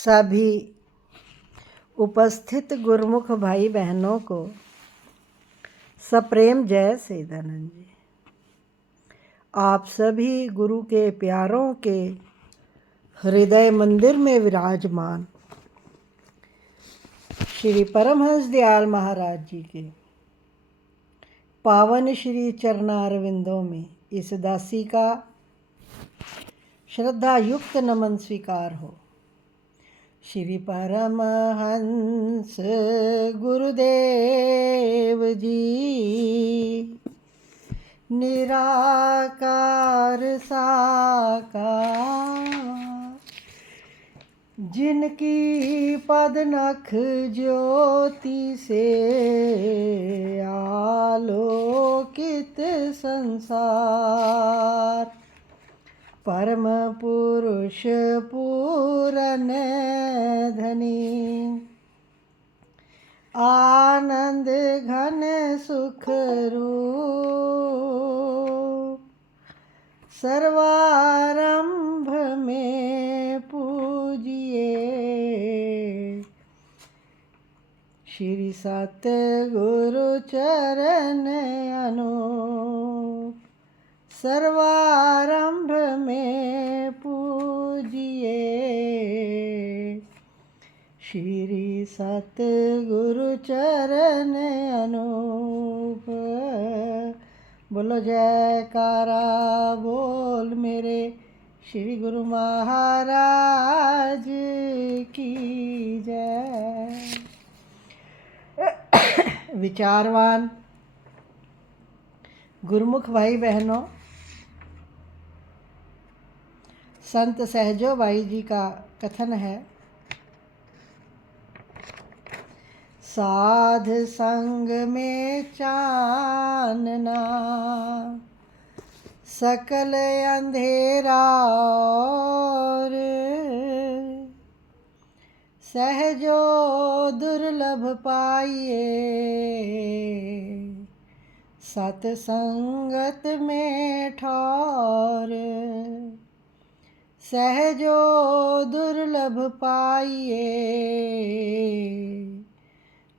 सभी उपस्थित गुरुमुख भाई बहनों को सप्रेम जय सेदानंद जी। आप सभी गुरु के प्यारों के हृदय मंदिर में विराजमान श्री परमहंस दयाल महाराज जी के पावन श्री चरणारविंदों में इस दासी का श्रद्धा युक्त नमन स्वीकार हो। श्री परमहंस गुरुदेव जी निराकार साकार, जिनकी पदनख ज्योति से आलोकित संसार, परम पुरुष पूरन धनी, आनंद घन सुख रूप, सर्वारंभ में पूजिए श्री सतगुरु चरण अनूप, सर्वारंभ में पूजिए श्री सतगुरु चरण अनूप। बोलो जयकारा बोल मेरे श्री गुरु महाराज की जय। विचारवान गुरुमुख भाई बहनों, संत सहजो भाई जी का कथन है, साध संग में चानना सकल अंधेरा और, सहजो दुर्लभ पाइए सतसंगत में ठौर, सहजो दुर्लभ पाइए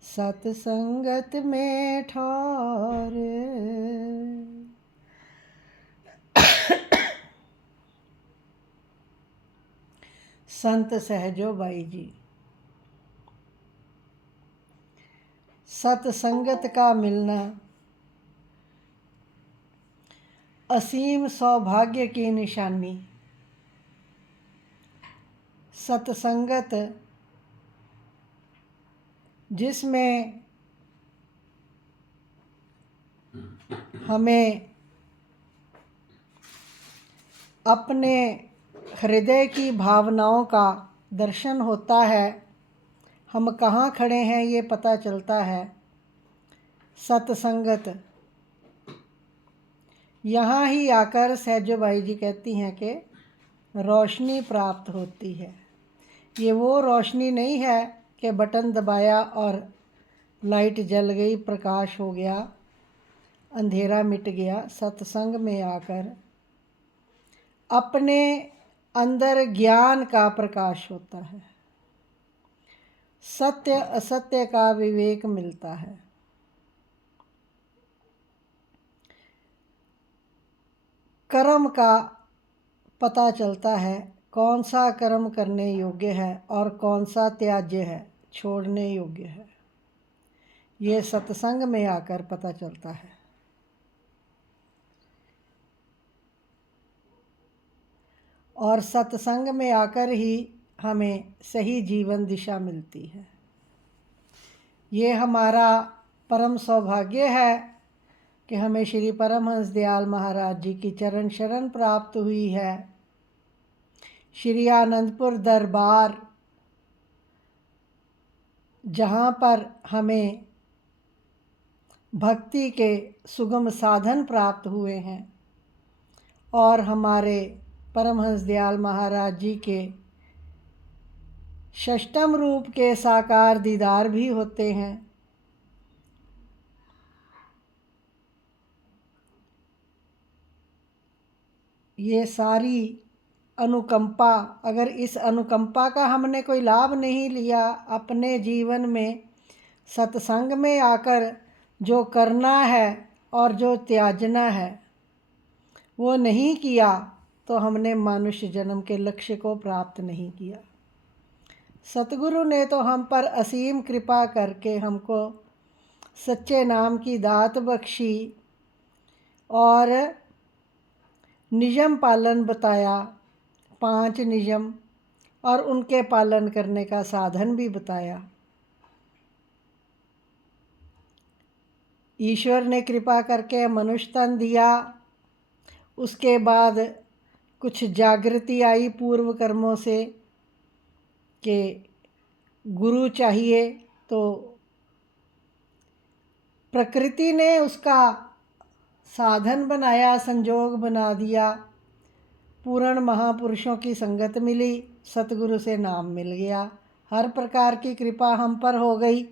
सतसंगत में ठौर। संत सहजो भाई जी, सतसंगत का मिलना असीम सौभाग्य की निशानी। सतसंगत जिसमें हमें अपने हृदय की भावनाओं का दर्शन होता है, हम कहाँ खड़े हैं ये पता चलता है। सतसंगत यहाँ ही आकर सहजो भाई जी कहती हैं कि रोशनी प्राप्त होती है। ये वो रोशनी नहीं है कि बटन दबाया और लाइट जल गई, प्रकाश हो गया, अंधेरा मिट गया। सत्संग में आकर अपने अंदर ज्ञान का प्रकाश होता है, सत्य असत्य का विवेक मिलता है, कर्म का पता चलता है, कौन सा कर्म करने योग्य है और कौन सा त्याज्य है, छोड़ने योग्य है। ये सत्संग में आकर पता चलता है। और सत्संग में आकर ही हमें सही जीवन दिशा मिलती है। ये हमारा परम सौभाग्य है कि हमें श्री परमहंस दयाल महाराज जी की चरण शरण प्राप्त हुई है। श्री आनंदपुर दरबार, जहाँ पर हमें भक्ति के सुगम साधन प्राप्त हुए हैं और हमारे परमहंस दयाल महाराज जी के षष्टम रूप के साकार दीदार भी होते हैं। ये सारी अनुकंपा, अगर इस अनुकंपा का हमने कोई लाभ नहीं लिया, अपने जीवन में सत्संग में आकर जो करना है और जो त्याजना है वो नहीं किया, तो हमने मनुष्य जन्म के लक्ष्य को प्राप्त नहीं किया। सतगुरु ने तो हम पर असीम कृपा करके हमको सच्चे नाम की दात बख्शी और नियम पालन बताया, 5 नियम, और उनके पालन करने का साधन भी बताया। ईश्वर ने कृपा करके मनुष्य तन दिया। उसके बाद कुछ जागृति आई पूर्व कर्मों से कि गुरु चाहिए, तो प्रकृति ने उसका साधन बनाया, संजोग बना दिया। पूर्ण महापुरुषों की संगत मिली, सतगुरु से नाम मिल गया, हर प्रकार की कृपा हम पर हो गई।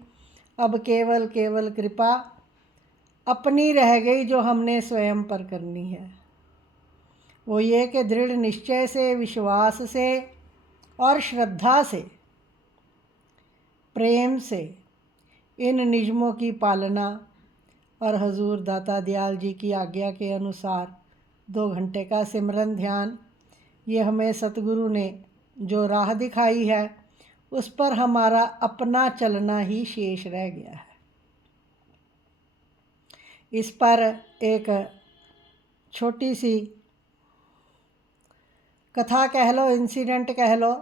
अब केवल कृपा अपनी रह गई जो हमने स्वयं पर करनी है। वो ये कि दृढ़ निश्चय से, विश्वास से और श्रद्धा से, प्रेम से इन नियमों की पालना और हजूर दाता दयाल जी की आज्ञा के अनुसार 2 घंटे का सिमरन ध्यान, ये हमें सतगुरु ने जो राह दिखाई है उस पर हमारा अपना चलना ही शेष रह गया है। इस पर एक छोटी सी कथा कह लो, इंसिडेंट कह लो,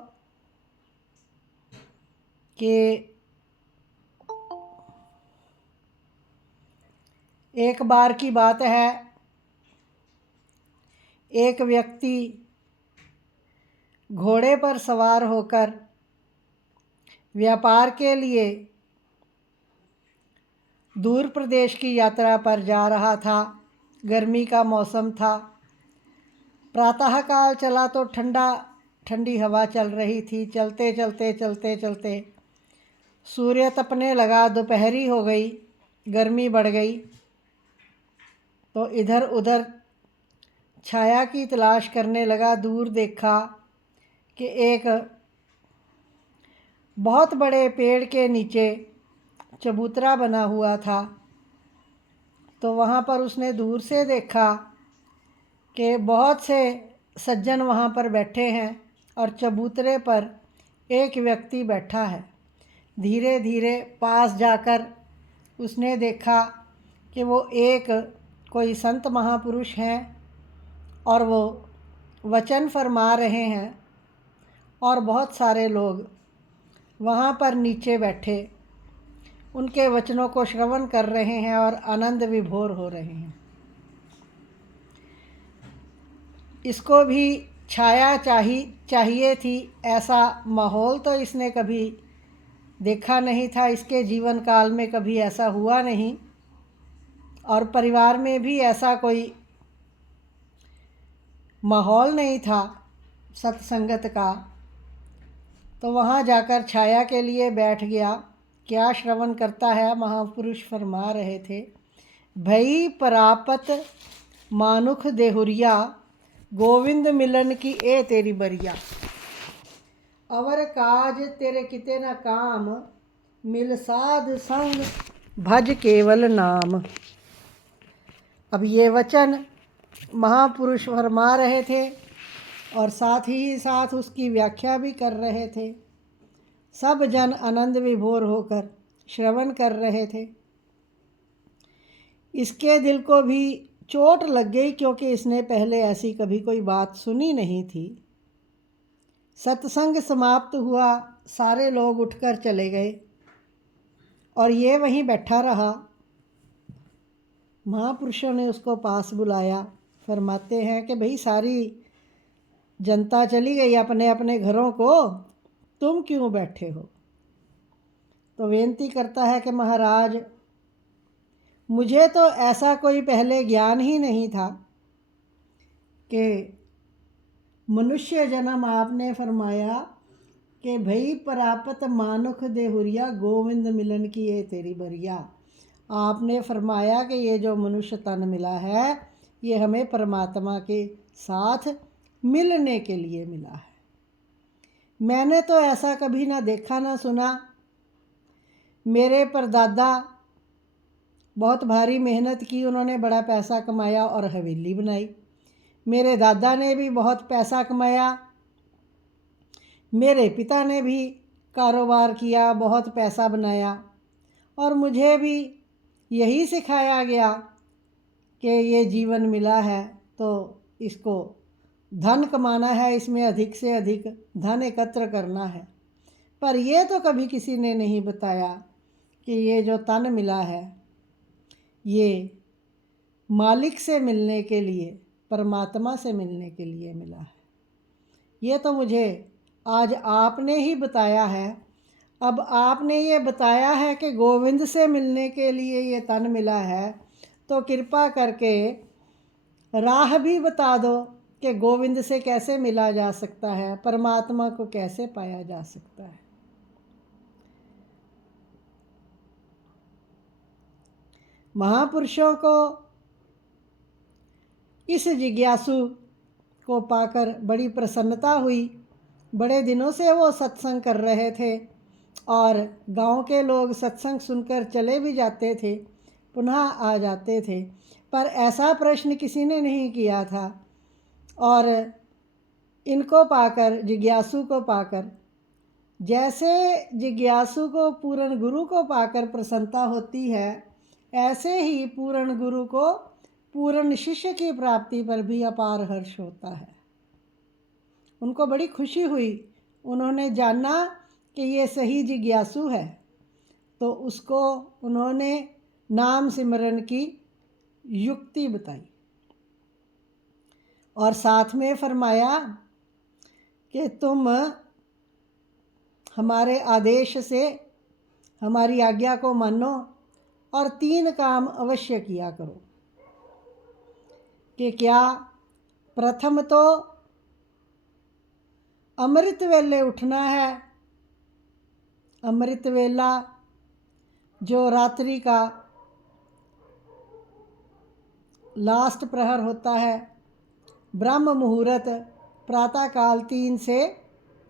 कि एक बार की बात है, एक व्यक्ति घोड़े पर सवार होकर व्यापार के लिए दूर प्रदेश की यात्रा पर जा रहा था। गर्मी का मौसम था। प्रातःकाल चला तो ठंडी हवा चल रही थी। चलते चलते सूर्य तपने लगा, दोपहरी हो गई, गर्मी बढ़ गई। तो इधर उधर छाया की तलाश करने लगा। दूर देखा कि एक बहुत बड़े पेड़ के नीचे चबूतरा बना हुआ था। तो वहाँ पर उसने दूर से देखा कि बहुत से सज्जन वहाँ पर बैठे हैं और चबूतरे पर एक व्यक्ति बैठा है। धीरे धीरे पास जाकर उसने देखा कि वो एक कोई संत महापुरुष हैं और वो वचन फरमा रहे हैं और बहुत सारे लोग वहाँ पर नीचे बैठे उनके वचनों को श्रवण कर रहे हैं और आनंद विभोर हो रहे हैं। इसको भी छाया चाहिए थी, ऐसा माहौल तो इसने कभी देखा नहीं था। इसके जीवन काल में कभी ऐसा हुआ नहीं और परिवार में भी ऐसा कोई माहौल नहीं था सत्संगत का। तो वहाँ जाकर छाया के लिए बैठ गया। क्या श्रवण करता है? महापुरुष फरमा रहे थे, भई परापत मानुख देहुरिया, गोविंद मिलन की ए तेरी बरिया। अवर काज तेरे किते न काम, मिल साध संग भज केवल नाम। अब ये वचन महापुरुष फरमा रहे थे और साथ ही साथ उसकी व्याख्या भी कर रहे थे। सब जन आनंद विभोर होकर श्रवण कर रहे थे। इसके दिल को भी चोट लग गई क्योंकि इसने पहले ऐसी कभी कोई बात सुनी नहीं थी। सत्संग समाप्त हुआ, सारे लोग उठकर चले गए और ये वहीं बैठा रहा। महापुरुषों ने उसको पास बुलाया। फरमाते हैं कि भाई सारी जनता चली गई अपने अपने घरों को, तुम क्यों बैठे हो? तो बेनती करता है कि महाराज, मुझे तो ऐसा कोई पहले ज्ञान ही नहीं था कि मनुष्य जन्म आपने फरमाया कि भई परापत मानुख देहुरिया, गोविंद मिलन की ये तेरी बरिया। आपने फरमाया कि ये जो मनुष्य तन मिला है ये हमें परमात्मा के साथ मिलने के लिए मिला है। मैंने तो ऐसा कभी ना देखा ना सुना। मेरे परदादा बहुत भारी मेहनत की, उन्होंने बड़ा पैसा कमाया और हवेली बनाई। मेरे दादा ने भी बहुत पैसा कमाया। मेरे पिता ने भी कारोबार किया, बहुत पैसा बनाया। और मुझे भी यही सिखाया गया कि ये जीवन मिला है तो इसको धन कमाना है, इसमें अधिक से अधिक धन एकत्र करना है। पर ये तो कभी किसी ने नहीं बताया कि ये जो तन मिला है ये मालिक से मिलने के लिए, परमात्मा से मिलने के लिए मिला है। ये तो मुझे आज आपने ही बताया है। अब आपने ये बताया है कि गोविंद से मिलने के लिए ये तन मिला है, तो कृपा करके राह भी बता दो कि गोविंद से कैसे मिला जा सकता है, परमात्मा को कैसे पाया जा सकता है। महापुरुषों को इस जिज्ञासु को पाकर बड़ी प्रसन्नता हुई। बड़े दिनों से वो सत्संग कर रहे थे और गांव के लोग सत्संग सुनकर चले भी जाते थे, पुनः आ जाते थे, पर ऐसा प्रश्न किसी ने नहीं किया था। और इनको पाकर, जिज्ञासु को पाकर, जैसे जिज्ञासु को पूर्ण गुरु को पाकर प्रसन्नता होती है, ऐसे ही पूर्ण गुरु को पूर्ण शिष्य की प्राप्ति पर भी अपार हर्ष होता है। उनको बड़ी खुशी हुई। उन्होंने जाना कि ये सही जिज्ञासु है, तो उसको उन्होंने नाम सिमरन की युक्ति बताई और साथ में फरमाया कि तुम हमारे आदेश से हमारी आज्ञा को मानो और 3 काम अवश्य किया करो। कि क्या? प्रथम तो अमृत वेले उठना है। अमृत वेला जो रात्रि का लास्ट प्रहर होता है, ब्रह्म मुहूर्त प्रातःकाल 3 से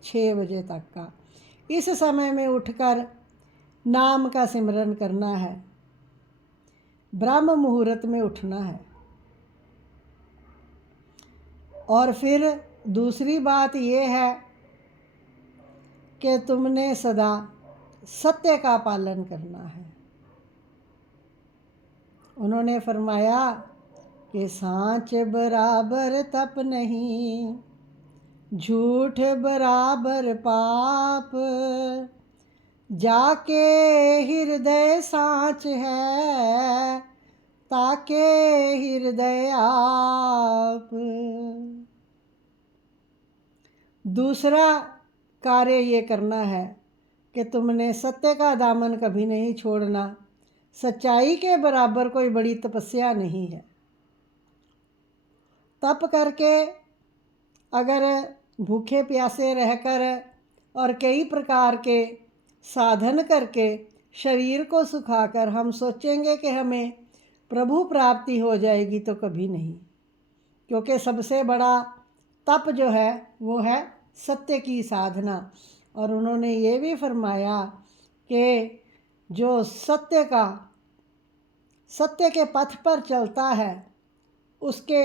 6 बजे तक का, इस समय में उठकर नाम का सिमरन करना है। ब्रह्म मुहूर्त में उठना है। और फिर दूसरी बात ये है कि तुमने सदा सत्य का पालन करना है। उन्होंने फरमाया कि सांच बराबर तप नहीं, झूठ बराबर पाप, जाके हृदय सांच है, ताके हृदय आप। दूसरा कार्य ये करना है कि तुमने सत्य का दामन कभी नहीं छोड़ना। सच्चाई के बराबर कोई बड़ी तपस्या नहीं है। तप करके, अगर भूखे प्यासे रहकर और कई प्रकार के साधन करके शरीर को सुखाकर हम सोचेंगे कि हमें प्रभु प्राप्ति हो जाएगी, तो कभी नहीं। क्योंकि सबसे बड़ा तप जो है वो है सत्य की साधना। और उन्होंने ये भी फरमाया कि जो सत्य के पथ पर चलता है, उसके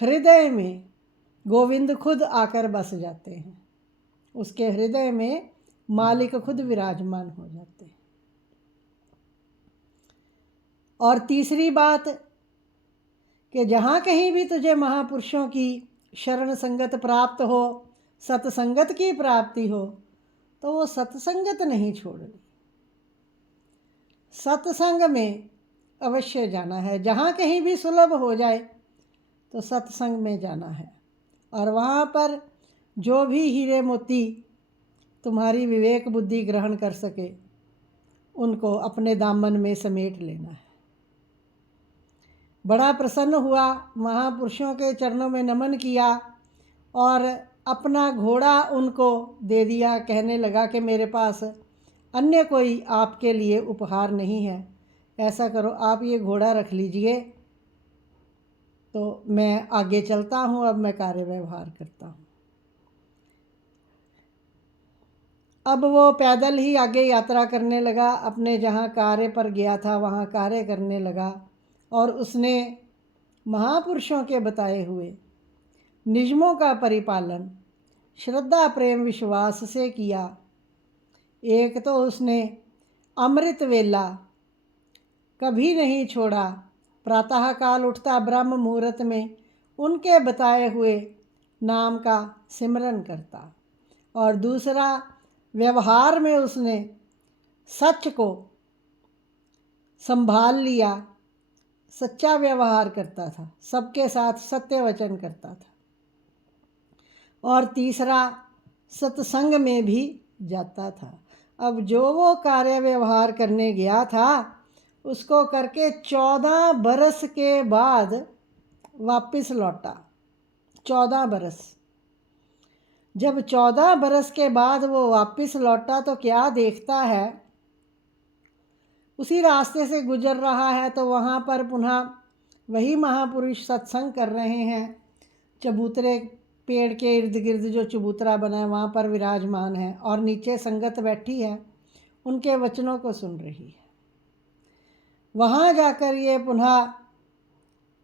हृदय में गोविंद खुद आकर बस जाते हैं। उसके हृदय में मालिक खुद विराजमान हो जाते हैं। और तीसरी बात कि जहाँ कहीं भी तुझे महापुरुषों की शरण संगत प्राप्त हो, सत्संगत की प्राप्ति हो, तो वो सत्संगत नहीं छोड़नी। सत्संग में अवश्य जाना है। जहाँ कहीं भी सुलभ हो जाए तो सत्संग में जाना है। और वहाँ पर जो भी हीरे मोती तुम्हारी विवेक बुद्धि ग्रहण कर सके, उनको अपने दामन में समेट लेना है। बड़ा प्रसन्न हुआ, महापुरुषों के चरणों में नमन किया और अपना घोड़ा उनको दे दिया। कहने लगा कि मेरे पास अन्य कोई आपके लिए उपहार नहीं है, ऐसा करो आप ये घोड़ा रख लीजिए तो मैं आगे चलता हूँ, अब मैं कार्य व्यवहार करता हूँ। अब वो पैदल ही आगे यात्रा करने लगा, अपने जहाँ कार्य पर गया था वहाँ कार्य करने लगा, और उसने महापुरुषों के बताए हुए नियमों का परिपालन श्रद्धा प्रेम विश्वास से किया। एक तो उसने अमृत वेला कभी नहीं छोड़ा, प्रातःकाल उठता ब्रह्म मुहूर्त में उनके बताए हुए नाम का सिमरन करता। और दूसरा, व्यवहार में उसने सच को संभाल लिया, सच्चा व्यवहार करता था, सबके साथ सत्य वचन करता था। और तीसरा, सत्संग में भी जाता था। अब जो वो कार्य व्यवहार करने गया था उसको करके 14 बरस के बाद वापस लौटा। 14 बरस। जब 14 बरस के बाद वो वापस लौटा तो क्या देखता है, उसी रास्ते से गुजर रहा है तो वहाँ पर पुनः वही महापुरुष सत्संग कर रहे हैं। चबूतरे पेड़ के इर्द गिर्द जो चबूतरा बना है वहाँ पर विराजमान है, और नीचे संगत बैठी है, उनके वचनों को सुन रही है। वहाँ जाकर ये पुनः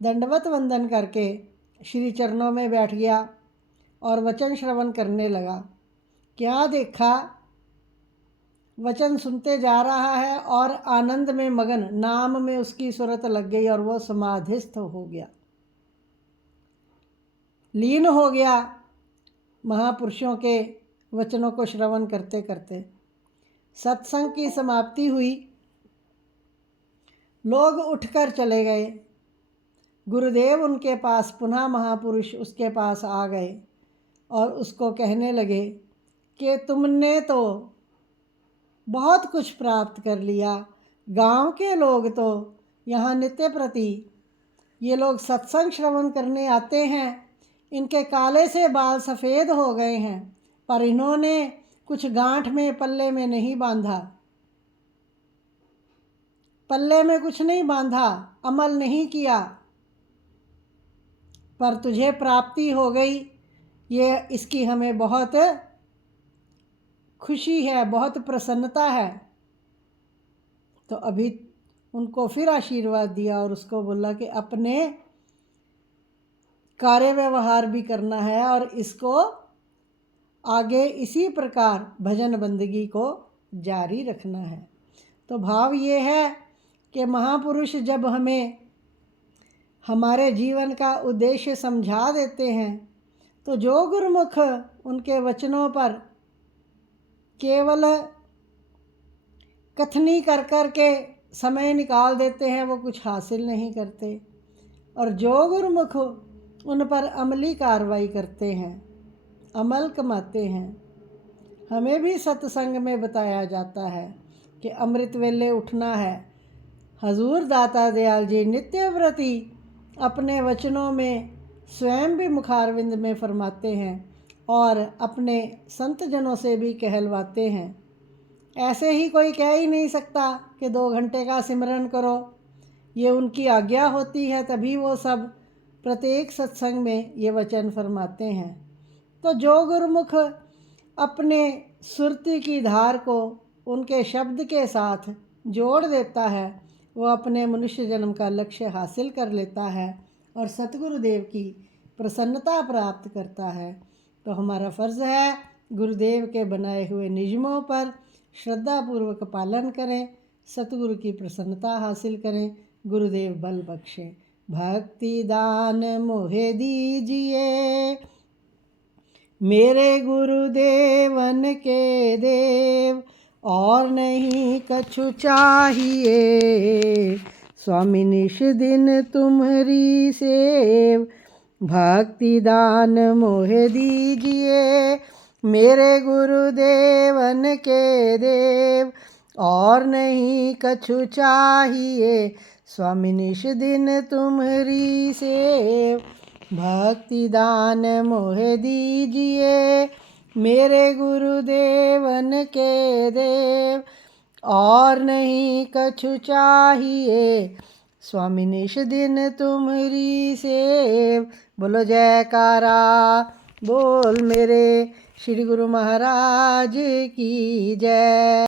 दंडवत वंदन करके श्री चरणों में बैठ गया और वचन श्रवण करने लगा। क्या देखा, वचन सुनते जा रहा है और आनंद में मगन, नाम में उसकी सुरत लग गई और वो समाधिस्थ हो गया, लीन हो गया महापुरुषों के वचनों को श्रवण करते करते। सत्संग की समाप्ति हुई, लोग उठकर चले गए। गुरुदेव उनके पास, पुनः महापुरुष उसके पास आ गए और उसको कहने लगे कि तुमने तो बहुत कुछ प्राप्त कर लिया। गांव के लोग तो यहाँ नित्य प्रति ये लोग सत्संग श्रवण करने आते हैं, इनके काले से बाल सफ़ेद हो गए हैं, पर इन्होंने कुछ गांठ में पल्ले में नहीं बांधा, पल्ले में कुछ नहीं बांधा, अमल नहीं किया, पर तुझे प्राप्ति हो गई। ये इसकी हमें बहुत खुशी है, बहुत प्रसन्नता है। तो अभी उनको फिर आशीर्वाद दिया और उसको बोला कि अपने कार्य व्यवहार भी करना है और इसको आगे इसी प्रकार भजन बंदगी को जारी रखना है। तो भाव ये है कि महापुरुष जब हमें हमारे जीवन का उद्देश्य समझा देते हैं तो जो गुरुमुख उनके वचनों पर केवल कथनी कर कर के समय निकाल देते हैं वो कुछ हासिल नहीं करते, और जो गुरुमुख उन पर अमली कार्रवाई करते हैं, अमल कमाते हैं। हमें भी सत्संग में बताया जाता है कि अमृत वेले उठना है। हजूर दाता दयाल जी नित्य व्रती अपने वचनों में स्वयं भी मुखारविंद में फरमाते हैं और अपने संत जनों से भी कहलवाते हैं। ऐसे ही कोई कह ही नहीं सकता कि 2 घंटे का सिमरन करो, ये उनकी आज्ञा होती है, तभी वो सब प्रत्येक सत्संग में ये वचन फरमाते हैं। तो जो गुरुमुख अपने सुरती की धार को उनके शब्द के साथ जोड़ देता है वो अपने मनुष्य जन्म का लक्ष्य हासिल कर लेता है और सतगुरुदेव की प्रसन्नता प्राप्त करता है। तो हमारा फ़र्ज़ है गुरुदेव के बनाए हुए नियमों पर श्रद्धापूर्वक पालन करें, सतगुरु की प्रसन्नता हासिल करें, गुरुदेव बल बख्शें। भक्ति दान मोहे दीजिए मेरे गुरुदेवन के देव, और नहीं कछु चाहिए स्वामी निश दिन तुम्हारी सेव। भक्ति दान मोहे दीजिए मेरे गुरुदेवन के देव, और नहीं कछु चाहिए स्वामी निश दिन तुम्हारी सेव। भक्ति दान मोहे दीजिए मेरे गुरुदेवन के देव, और नहीं कछु चाहिए स्वामी निश दिन तुमरी सेव। बोलो जयकारा बोल मेरे श्री गुरु महाराज की जय।